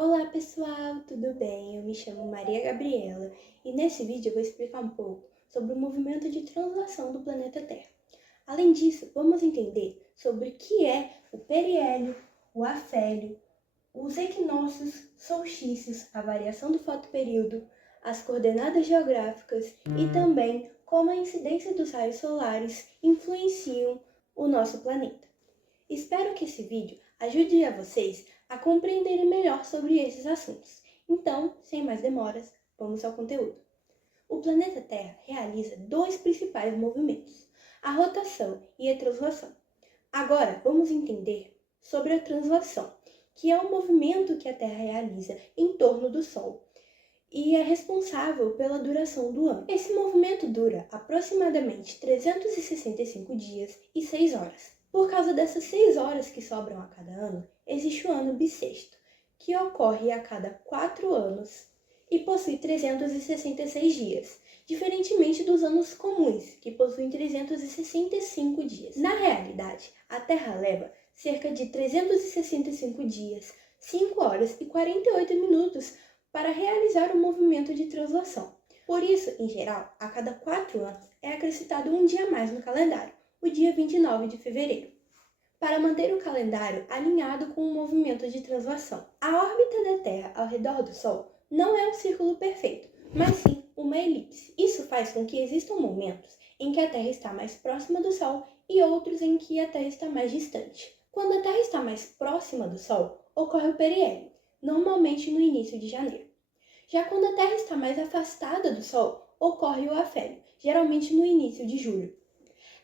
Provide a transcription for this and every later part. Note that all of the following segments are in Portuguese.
Olá pessoal, tudo bem? Eu me chamo Maria Gabriela e nesse vídeo eu vou explicar um pouco sobre o movimento de translação do planeta Terra. Além disso, vamos entender sobre o que é o periélio, o afélio, os equinócios, solstícios, a variação do fotoperíodo, as coordenadas geográficas e também como a incidência dos raios solares influenciam o nosso planeta. Espero que esse vídeo ajude a vocês a compreenderem melhor sobre esses assuntos. Então, sem mais demoras, vamos ao conteúdo. O planeta Terra realiza dois principais movimentos, a rotação e a translação. Agora, vamos entender sobre a translação, que é o movimento que a Terra realiza em torno do Sol e é responsável pela duração do ano. Esse movimento dura aproximadamente 365 dias e 6 horas. Por causa dessas 6 horas que sobram a cada ano, existe o ano bissexto, que ocorre a cada 4 anos e possui 366 dias, diferentemente dos anos comuns, que possuem 365 dias. Na realidade, a Terra leva cerca de 365 dias, 5 horas e 48 minutos para realizar o movimento de translação. Por isso, em geral, a cada 4 anos é acrescentado um dia a mais no calendário, o dia 29 de fevereiro, para manter o calendário alinhado com o movimento de translação. A órbita da Terra ao redor do Sol não é um círculo perfeito, mas sim uma elipse. Isso faz com que existam momentos em que a Terra está mais próxima do Sol e outros em que a Terra está mais distante. Quando a Terra está mais próxima do Sol, ocorre o periélio, normalmente no início de janeiro. Já quando a Terra está mais afastada do Sol, ocorre o afélio, geralmente no início de julho.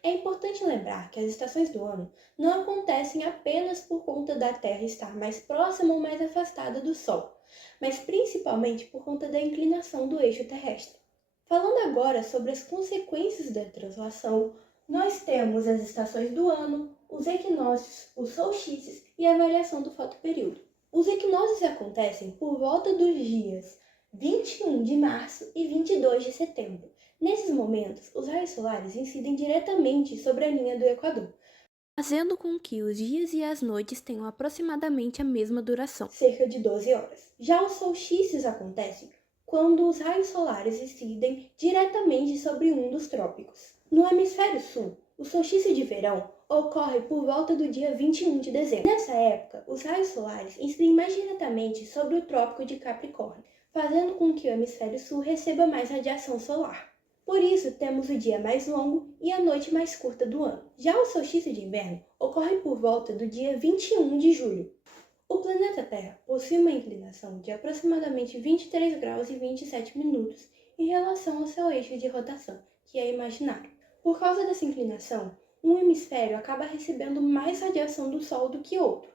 É importante lembrar que as estações do ano não acontecem apenas por conta da Terra estar mais próxima ou mais afastada do Sol, mas principalmente por conta da inclinação do eixo terrestre. Falando agora sobre as consequências da translação, nós temos as estações do ano, os equinócios, os solstícios e a variação do fotoperíodo. Os equinócios acontecem por volta dos dias 21 de março e 22 de setembro. Nesses momentos, os raios solares incidem diretamente sobre a linha do Equador, fazendo com que os dias e as noites tenham aproximadamente a mesma duração, cerca de 12 horas. Já os solstícios acontecem quando os raios solares incidem diretamente sobre um dos trópicos. No hemisfério sul, o solstício de verão ocorre por volta do dia 21 de dezembro. Nessa época, os raios solares incidem mais diretamente sobre o trópico de Capricórnio, fazendo com que o hemisfério sul receba mais radiação solar. Por isso, temos o dia mais longo e a noite mais curta do ano. Já o solstício de inverno ocorre por volta do dia 21 de julho. O planeta Terra possui uma inclinação de aproximadamente 23 graus e 27 minutos em relação ao seu eixo de rotação, que é imaginário. Por causa dessa inclinação, um hemisfério acaba recebendo mais radiação do Sol do que outro,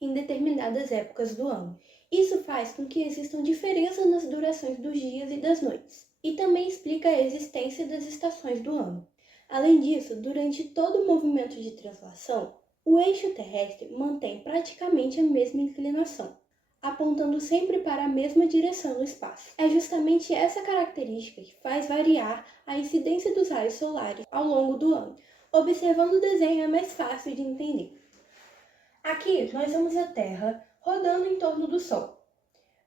em determinadas épocas do ano. Isso faz com que existam diferenças nas durações dos dias e das noites, e também explica a existência das estações do ano. Além disso, durante todo o movimento de translação, o eixo terrestre mantém praticamente a mesma inclinação, apontando sempre para a mesma direção no espaço. É justamente essa característica que faz variar a incidência dos raios solares ao longo do ano. Observando o desenho é mais fácil de entender. Aqui nós vemos a Terra rodando em torno do Sol,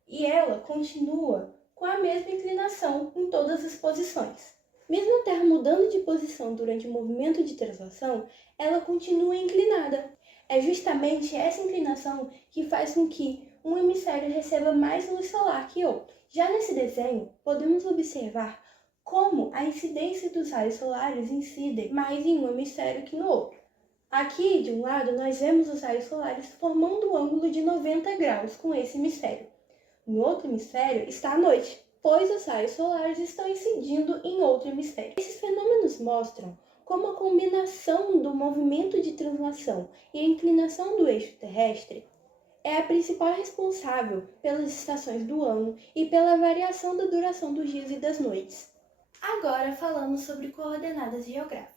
e ela continua com a mesma inclinação em todas as posições. Mesmo a Terra mudando de posição durante o movimento de translação, ela continua inclinada. É justamente essa inclinação que faz com que um hemisfério receba mais luz solar que outro. Já nesse desenho, podemos observar como a incidência dos raios solares incide mais em um hemisfério que no outro. Aqui, de um lado, nós vemos os raios solares formando um ângulo de 90 graus com esse hemisfério. No outro hemisfério está a noite, pois os raios solares estão incidindo em outro hemisfério. Esses fenômenos mostram como a combinação do movimento de translação e a inclinação do eixo terrestre é a principal responsável pelas estações do ano e pela variação da duração dos dias e das noites. Agora falamos sobre coordenadas geográficas.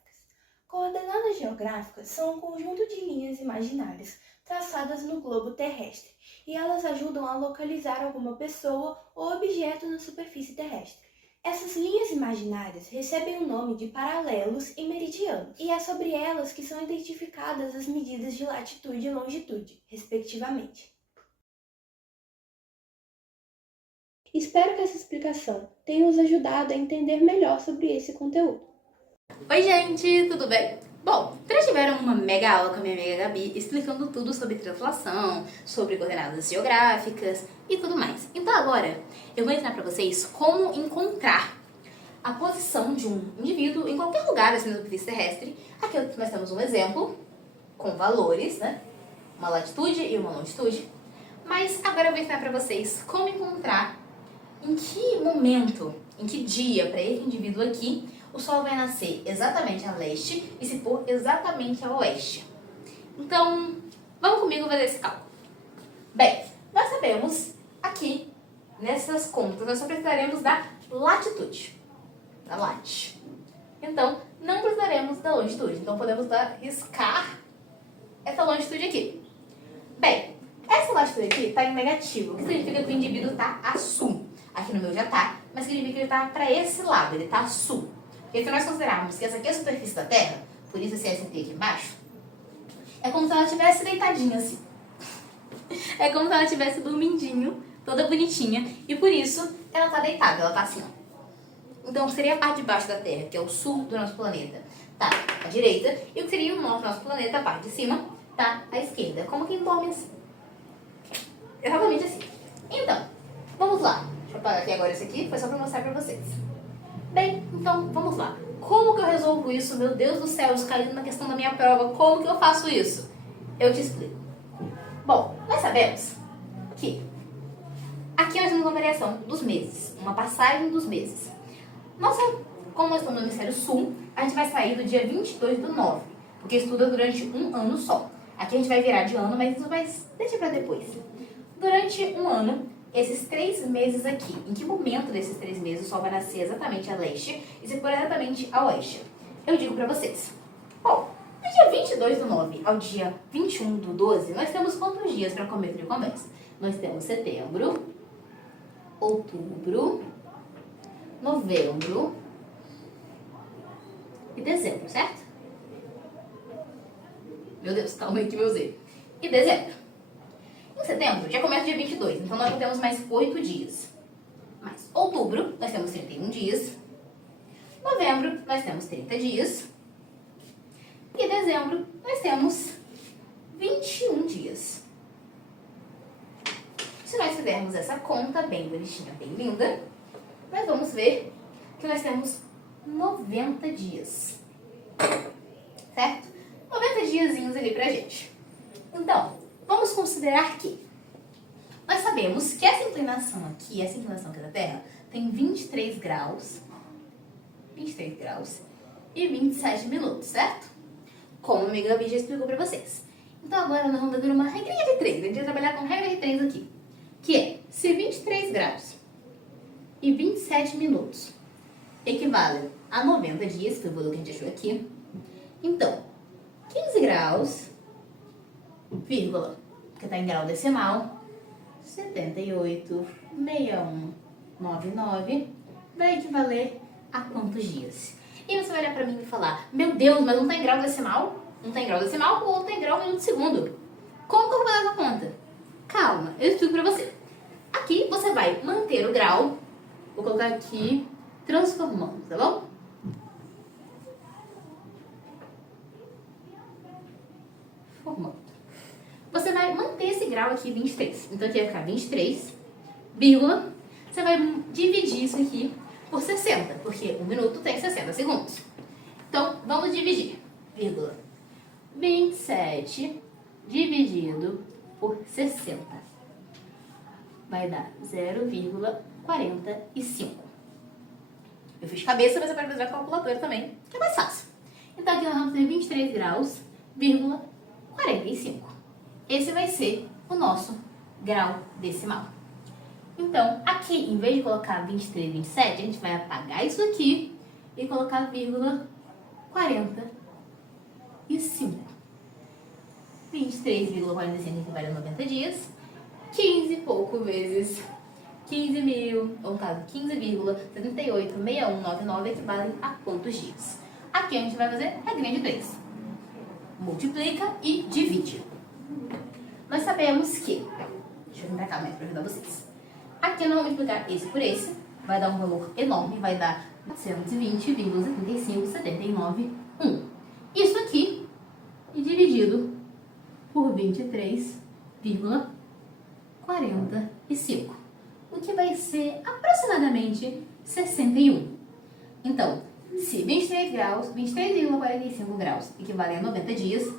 Coordenadas geográficas são um conjunto de linhas imaginárias traçadas no globo terrestre, e elas ajudam a localizar alguma pessoa ou objeto na superfície terrestre. Essas linhas imaginárias recebem o nome de paralelos e meridianos, e é sobre elas que são identificadas as medidas de latitude e longitude, respectivamente. Espero que essa explicação tenha nos ajudado a entender melhor sobre esse conteúdo. Oi gente, tudo bem? Bom, vocês tiveram uma mega aula com a minha amiga Gabi explicando tudo sobre translação, sobre coordenadas geográficas e tudo mais. Então agora eu vou ensinar para vocês como encontrar a posição de um indivíduo em qualquer lugar assim, na superfície terrestre. Aqui nós temos um exemplo com valores, né? Uma latitude e uma longitude. Mas agora eu vou ensinar para vocês como encontrar em que momento, em que dia para esse indivíduo aqui o Sol vai nascer exatamente a leste e se pôr exatamente a oeste. Então, vamos comigo fazer esse cálculo. Bem, nós sabemos aqui, nessas contas, nós só precisaremos da latitude, da lat. Então, não precisaremos da longitude. Então, podemos riscar essa longitude aqui. Bem, essa latitude aqui está em negativo, o que significa que o indivíduo está a sul. Aqui no meu já está, mas significa que ele está para esse lado, ele está a sul. Porque se nós considerarmos que essa aqui é a superfície da Terra, por isso esse ST aqui embaixo, é como se ela estivesse deitadinha assim. É como se ela estivesse dormindinho, toda bonitinha, e por isso ela está deitada, ela está assim, ó. Então seria a parte de baixo da Terra, que é o sul do nosso planeta, tá à direita, e o que seria o nosso planeta, a parte de cima, tá à esquerda. Como quem dorme assim. Exatamente assim. Então, vamos lá. Deixa eu apagar aqui agora esse aqui, foi só para mostrar para vocês. Bem, então vamos lá. Como que eu resolvo isso? Meu Deus do céu, isso caiu na questão da minha prova. Como que eu faço isso? Eu te explico. Bom, nós sabemos que aqui nós temos uma variação dos meses, uma passagem dos meses. Como nós estamos no hemisfério sul, a gente vai sair do dia 22/9, porque estuda durante um ano só. Aqui a gente vai virar de ano, mas isso vai deixar para depois. Durante um ano, esses 3 meses aqui, em que momento desses 3 meses o Sol vai nascer exatamente a leste e se pôr exatamente a oeste? Eu digo para vocês. Bom, do dia 22/9 ao dia 21/12, nós temos quantos dias para começo de conversa? Nós temos setembro, outubro, novembro e dezembro, certo? Meu Deus, calma aí que meu Z. E dezembro. Em setembro, já começa o dia 22, então nós temos mais 8 dias. Mas outubro, nós temos 31 dias. Novembro, nós temos 30 dias. E dezembro, nós temos 21 dias. Se nós fizermos essa conta bem bonitinha, bem linda, nós vamos ver que nós temos 90 dias. Certo? 90 diazinhos ali pra gente. Então, vamos considerar que nós sabemos que essa inclinação aqui da Terra, tem 23 graus e 27 minutos, certo? Como a amiga Gabi já explicou pra vocês. Então agora nós vamos fazer uma regrinha de 3. A gente vai trabalhar com regra de 3 aqui. Que é, se 23 graus e 27 minutos equivalem a 90 dias, que foi o valor que a gente achou aqui, então, 15 graus, vírgula, que está em grau decimal, 78,6199 vai equivaler a quantos dias? E você vai olhar para mim e falar, meu Deus, mas não está em grau decimal? Não está em grau decimal ou está em grau minuto segundo? Como que eu vou fazer essa conta? Calma, eu explico para você. Aqui você vai manter o grau, vou colocar aqui, transformando, tá bom? Formando. Você vai manter esse grau aqui, 23. Então aqui vai ficar 23, vírgula. Você vai dividir isso aqui por 60, porque um minuto tem 60 segundos. Então, vamos dividir, vírgula. 27 dividido por 60. Vai dar 0,45. Eu fiz cabeça, mas você pode fazer a calculadora também, que é mais fácil. Então aqui nós vamos ter 23 graus, vírgula, 45. Esse vai ser o nosso grau decimal. Então, aqui, em vez de colocar 23, 27, a gente vai apagar isso aqui e colocar vírgula 45. 23,45 equivale a 90 dias. 15 pouco vezes 15 mil, ou no caso, 15,786199 equivalem a quantos dias? Aqui a gente vai fazer regrinha de 3. Multiplica e divide. Nós sabemos que, deixa eu vir pra cá mais para ajudar vocês. Aqui eu não vou multiplicar esse por esse, vai dar um valor enorme, vai dar 420,7579,1. Isso aqui dividido por 23,45, o que vai ser aproximadamente 61. Então, se 23 graus, 23,45 graus equivalem a 90 dias,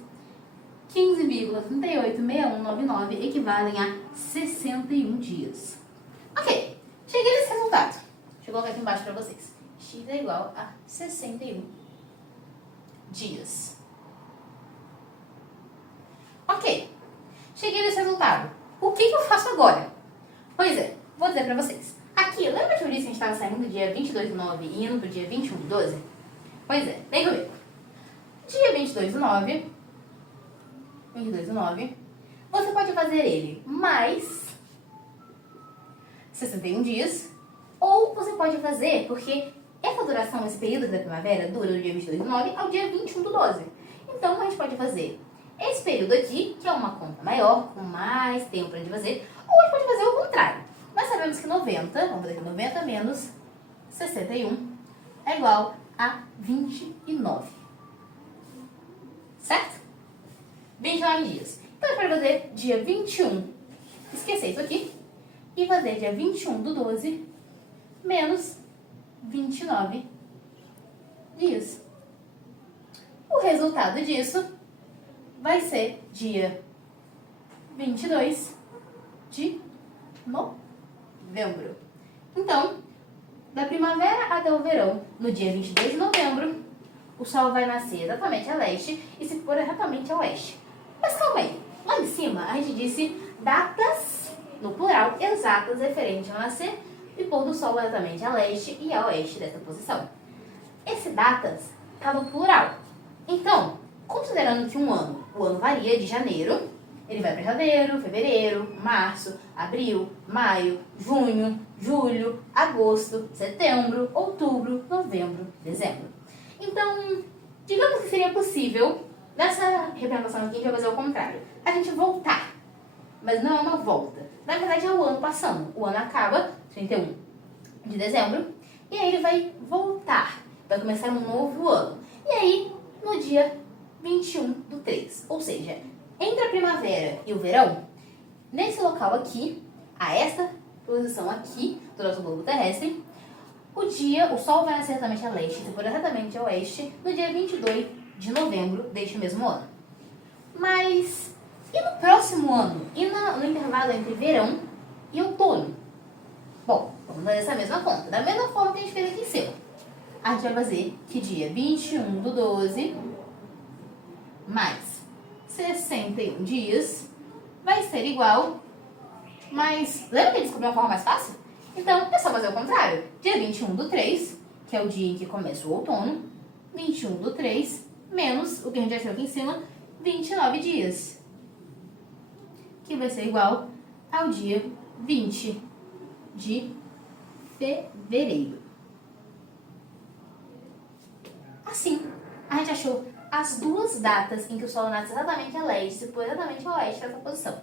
15,386199 equivalem a 61 dias. Ok, cheguei nesse resultado. Deixa eu colocar aqui embaixo para vocês. X é igual a 61 dias. Ok, cheguei nesse resultado. O que eu faço agora? Pois é, vou dizer pra vocês. Aqui, lembra que eu disse que a gente estava saindo do dia 22/9 e indo pro dia 21/12? Pois é, vem comigo. Dia 22/9, você pode fazer ele mais 61 dias, ou você pode fazer, porque essa duração, esse período da primavera, dura do dia 22/9 ao dia 21/12. Então, a gente pode fazer esse período aqui, que é uma conta maior, com mais tempo pra gente fazer, ou a gente pode fazer o contrário. Nós sabemos que 90, vamos fazer aqui 90 menos 61 é igual a 29. Certo? 29 dias. Então, a gente vai fazer dia 21, esquecer isso aqui, e fazer dia 21/12 menos 29 dias. O resultado disso vai ser dia 22 de novembro. Então, da primavera até o verão, no dia 22 de novembro, o sol vai nascer exatamente a leste e se pôr exatamente a oeste. Mas calma aí, lá em cima a gente disse datas, no plural, exatas referentes ao nascer e pôr do sol exatamente a leste e a oeste dessa posição. Esse datas está no plural. Então, considerando que o ano varia de janeiro, ele vai para janeiro, fevereiro, março, abril, maio, junho, julho, agosto, setembro, outubro, novembro, dezembro. Então, digamos que seria possível, nessa representação aqui a gente vai fazer o contrário. A gente voltar, mas não é uma volta. Na verdade é o ano passando. O ano acaba, 31 de dezembro, e aí ele vai voltar. Vai começar um novo ano. E aí, no dia 21/3, ou seja, entre a primavera e o verão, nesse local aqui, a esta posição aqui do nosso globo terrestre, o sol vai nascer exatamente a leste, se for exatamente a oeste, no dia 22 de novembro deste mesmo ano. Mas, e no próximo ano? E no intervalo entre verão e outono? Bom, vamos fazer essa mesma conta. Da mesma forma que a gente fez aqui em cima. A gente vai fazer que dia 21/12 mais 61 dias vai ser igual, mas lembra que ele descobriu uma forma mais fácil? Então, é só fazer o contrário. Dia 21/3, que é o dia em que começa o outono, 21/3 menos o que a gente já fez aqui em cima, 29 dias, que vai ser igual ao dia 20 de fevereiro. Assim, a gente achou as duas datas em que o sol nasce exatamente a leste e se pôr exatamente a oeste dessa posição.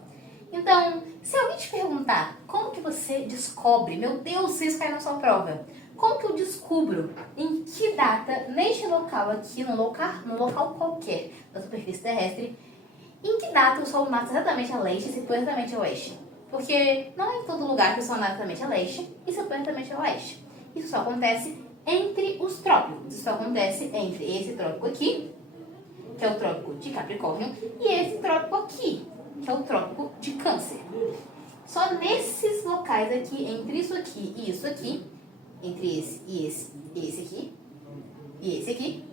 Então, se alguém te perguntar como que você descobre, meu Deus, se isso caiu na sua prova, como que eu descubro em que data, neste local aqui, no local qualquer da superfície terrestre, em que data o sol nasce exatamente a leste e se põe exatamente a oeste? Porque não é em todo lugar que o sol nasce exatamente a leste e se põe exatamente a oeste. Isso só acontece entre os trópicos. Isso só acontece entre esse trópico aqui, que é o trópico de Capricórnio, e esse trópico aqui, que é o trópico de Câncer. Só nesses locais aqui, entre isso aqui e isso aqui, entre esse e esse aqui, e esse aqui,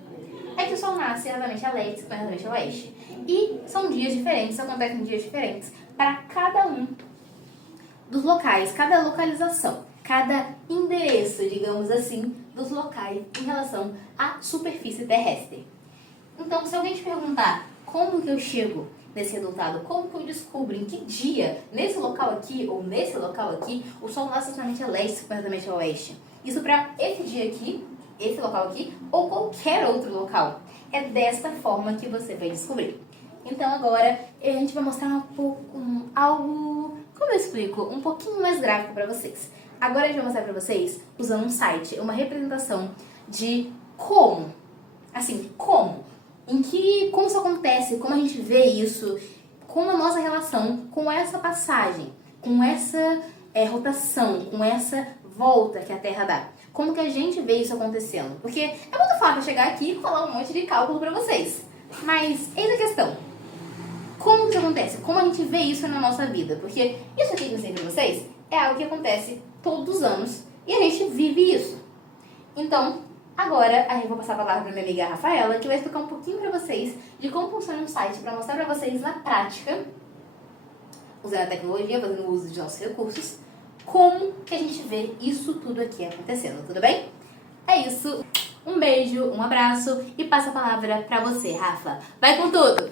é que o sol nasce exatamente a leste e exatamente a oeste. E são dias diferentes, acontecem em dias diferentes para cada um dos locais, cada localização, cada endereço, digamos assim, dos locais em relação à superfície terrestre. Então, se alguém te perguntar como que eu chego nesse resultado, como que eu descubro em que dia, nesse local aqui ou nesse local aqui, o sol nasce exatamente a leste, exatamente a oeste. Isso para esse dia aqui, esse local aqui, ou qualquer outro local. É desta forma que você vai descobrir. Então agora a gente vai mostrar algo, como eu explico um pouquinho mais gráfico para vocês. Agora eu vou mostrar para vocês usando um site, uma representação de como, assim, como isso acontece, como a gente vê isso, como a nossa relação com essa passagem, com essa rotação, com essa volta que a Terra dá. Como que a gente vê isso acontecendo? Porque é muito fácil chegar aqui e falar um monte de cálculo para vocês. Mas eis a questão. Como que acontece? Como a gente vê isso na nossa vida? Porque isso aqui que eu ensinei pra vocês é algo que acontece todos os anos e a gente vive isso. Então, agora a gente vai passar a palavra pra minha amiga Rafaela, que vai explicar um pouquinho pra vocês de como funciona um site, pra mostrar pra vocês na prática, usando a tecnologia, fazendo uso de nossos recursos, como que a gente vê isso tudo aqui acontecendo, tudo bem? É isso. Um beijo, um abraço e passa a palavra pra você, Rafa. Vai com tudo!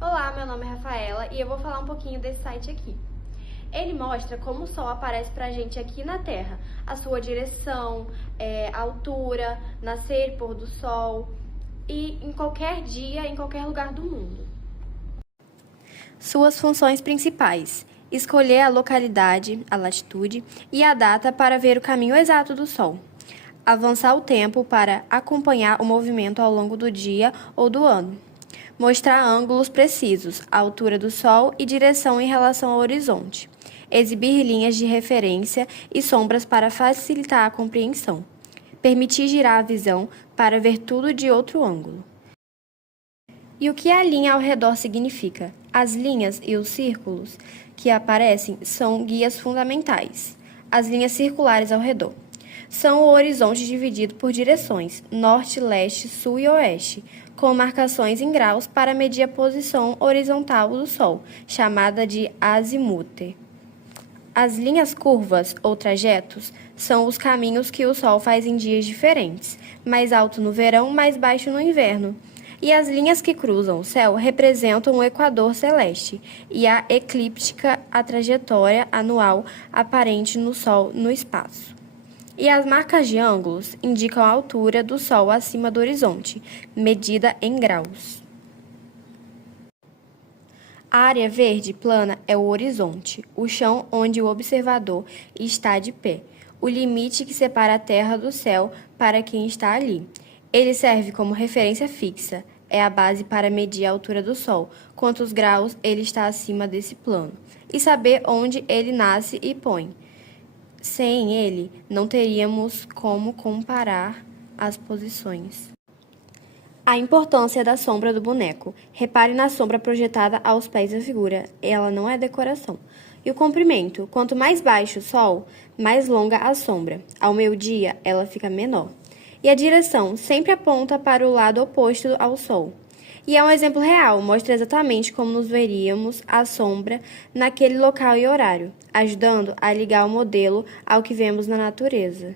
Olá, meu nome é Rafaela e eu vou falar um pouquinho desse site aqui. Ele mostra como o Sol aparece pra gente aqui na Terra, a sua direção, a altura, nascer, pôr do Sol e em qualquer dia, em qualquer lugar do mundo. Suas funções principais: escolher a localidade, a latitude e a data para ver o caminho exato do Sol. Avançar o tempo para acompanhar o movimento ao longo do dia ou do ano. Mostrar ângulos precisos, a altura do Sol e direção em relação ao horizonte. Exibir linhas de referência e sombras para facilitar a compreensão. Permitir girar a visão para ver tudo de outro ângulo. E o que a linha ao redor significa? As linhas e os círculos que aparecem são guias fundamentais. As linhas circulares ao redor são o horizonte dividido por direções, norte, leste, sul e oeste, com marcações em graus para medir a posição horizontal do Sol, chamada de azimuth. As linhas curvas, ou trajetos, são os caminhos que o Sol faz em dias diferentes, mais alto no verão, mais baixo no inverno. E as linhas que cruzam o céu representam o equador celeste e a eclíptica, a trajetória anual aparente no Sol no espaço. E as marcas de ângulos indicam a altura do Sol acima do horizonte, medida em graus. A área verde plana é o horizonte, o chão onde o observador está de pé, o limite que separa a Terra do céu para quem está ali. Ele serve como referência fixa, é a base para medir a altura do Sol, quantos graus ele está acima desse plano, e saber onde ele nasce e põe. Sem ele, não teríamos como comparar as posições. A importância da sombra do boneco. Repare na sombra projetada aos pés da figura. Ela não é decoração. E o comprimento. Quanto mais baixo o Sol, mais longa a sombra. Ao meio-dia, ela fica menor. E a direção sempre aponta para o lado oposto ao Sol. E é um exemplo real, mostra exatamente como nos veríamos a sombra naquele local e horário, ajudando a ligar o modelo ao que vemos na natureza.